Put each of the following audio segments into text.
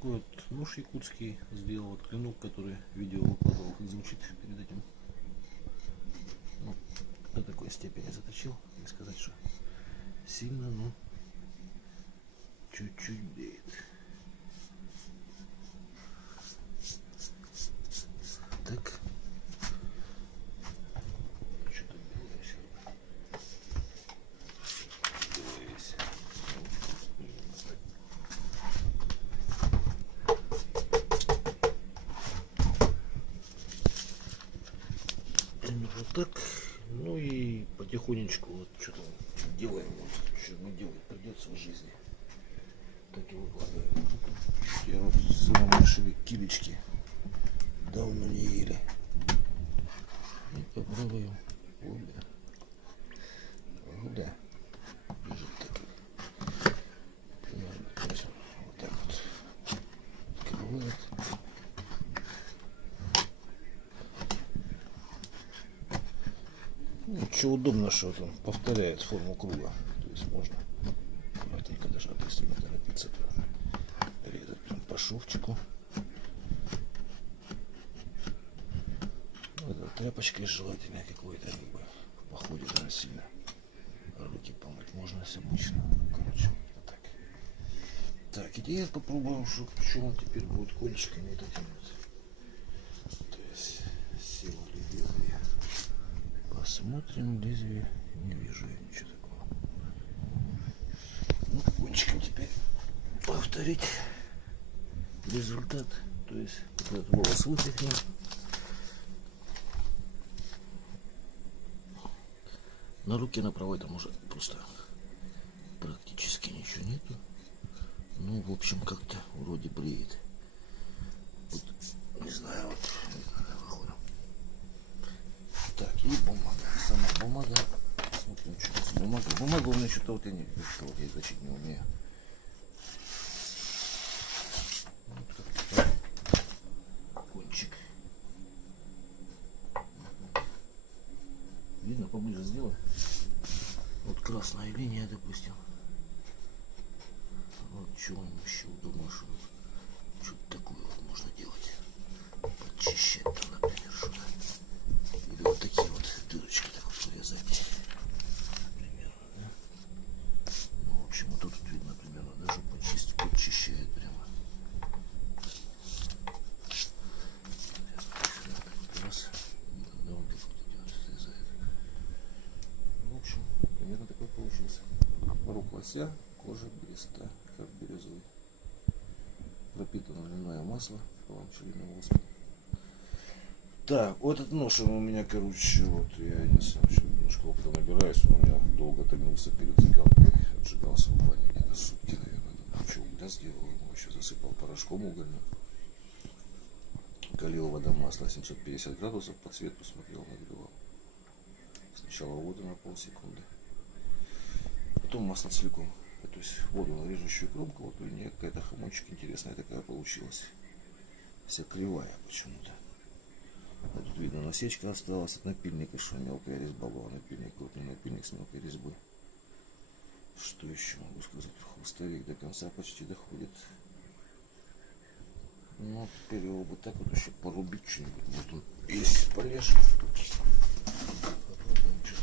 такой вот нож якутский сделал, вот клинок, который видео выкладывал, как звучит перед этим. Ну, до такой степени заточил, не сказать, что сильно, но чуть-чуть бреет. Так. Что-то белое еще. Белое весь. Вот так. Ну и потихонечку вот что-то делаем. Вот, что мы делать придется в жизни. Так и выкладываем. Я вот самые большие килечки давно не ели. И попробуем. Вот да. Бежит так. Вот так вот. Открывает. Ну, что удобно, что он повторяет форму круга. То есть можно аккуратненько даже, если не торопиться, то резать прям по шовчику. Тряпочкой желательно какой-то, либо в походе даже сильно руки помыть можно с обычно. Короче, вот так. Так, и я попробую, что он теперь будет кончиками вот этим вот. То есть сила лезвия. Посмотрим, лезвие не вижу я ничего такого. Ну, кончиком теперь повторить результат. То есть этот волос вытряхнем. На руке на правой там уже просто практически ничего нету. Ну, в общем, как-то вроде бреет. Вот, не знаю, вот. Так, и бумага. Сама бумага. Смотрим, что с бумагой. Бумага у меня что-то вот я не вижу, что вот я изучить не умею. Вот как-то кончик. Видно, поближе сделай. Вот красная линия, допустим. Вот что он еще думал, что что-то такое вот можно делать. Подчищать там, например, что-то. Или вот такие вот дырочки так вот вырезать. Примерно, да? Ну, в общем, вот тут видно примерно, даже подчищает прямо. Раз. Да, вот так вот идет, срезает. В общем, примерно такой получился. Рук лося, кожа береста, как бирюзовый. Пропитано льняное масло, пчелиным воском. Так, вот этот нож у меня, короче, вот я не знаю, немножко опыта набираюсь, он у меня долго томился перед закалкой, отжигался в бане где-то сутки, наверное, кучу угля сделал, ему еще засыпал порошком угольным, калил вода масло 750 градусов, по цвету смотрел, нагревал. Сначала воду на полсекунды, потом масло целиком, то есть воду на режущую кромку, вот у нее какая-то хомочек интересная такая получилась, вся кривая почему-то. А тут видно, насечка осталась от напильника, что мелкая резьба была. Напильник, крупный напильник с мелкой резьбы. Что еще могу сказать? Хвостовик до конца почти доходит. Ну, теперь его бы так вот еще порубить что-нибудь. Может, он есть полежит. Попробуем что-то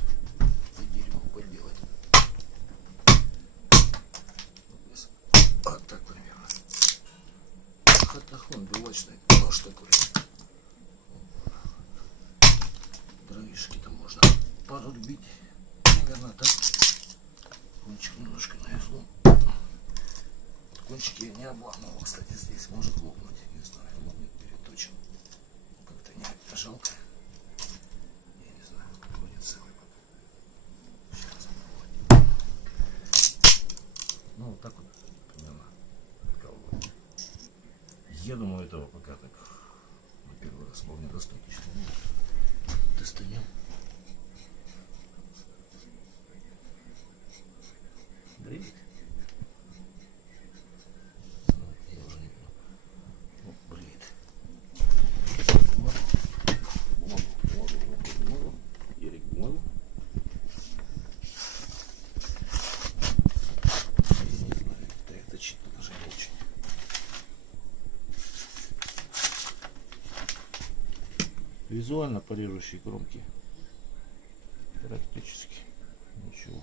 по дереву поделать. Вот так примерно. Хатахон, булочный нож такой. Дровишки-то можно порубить примерно так. Кончик немножко на излом. Кончики я не обламывал, кстати, здесь может лопнуть. Не знаю, лопнет переточен. Как-то не жалко. Я не знаю, вроде целый. Сейчас попробуем. Ну вот так вот примерно колбой. Я думаю, этого пока так на первый раз вполне достаточно. Достанем. Бреет. Я уже не понял. Вот бреет. Бумагу. Ярик, бумагу. Я не знаю, это точить даже не очень. Визуально парирующие кромки. Практически ничего.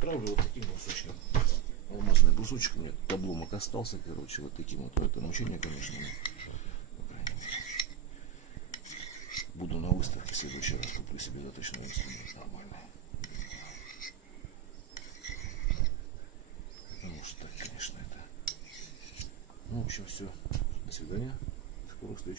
Правда, вот таким кусочком. Алмазный кусочек у меня обломок остался, короче, вот таким вот. Это мучение, конечно, но, по крайней мере. Буду на выставке в следующий раз, куплю себе заточный инструмент нормальный. Потому что так, конечно, это. Ну, в общем, все. До свидания. До скорых встреч.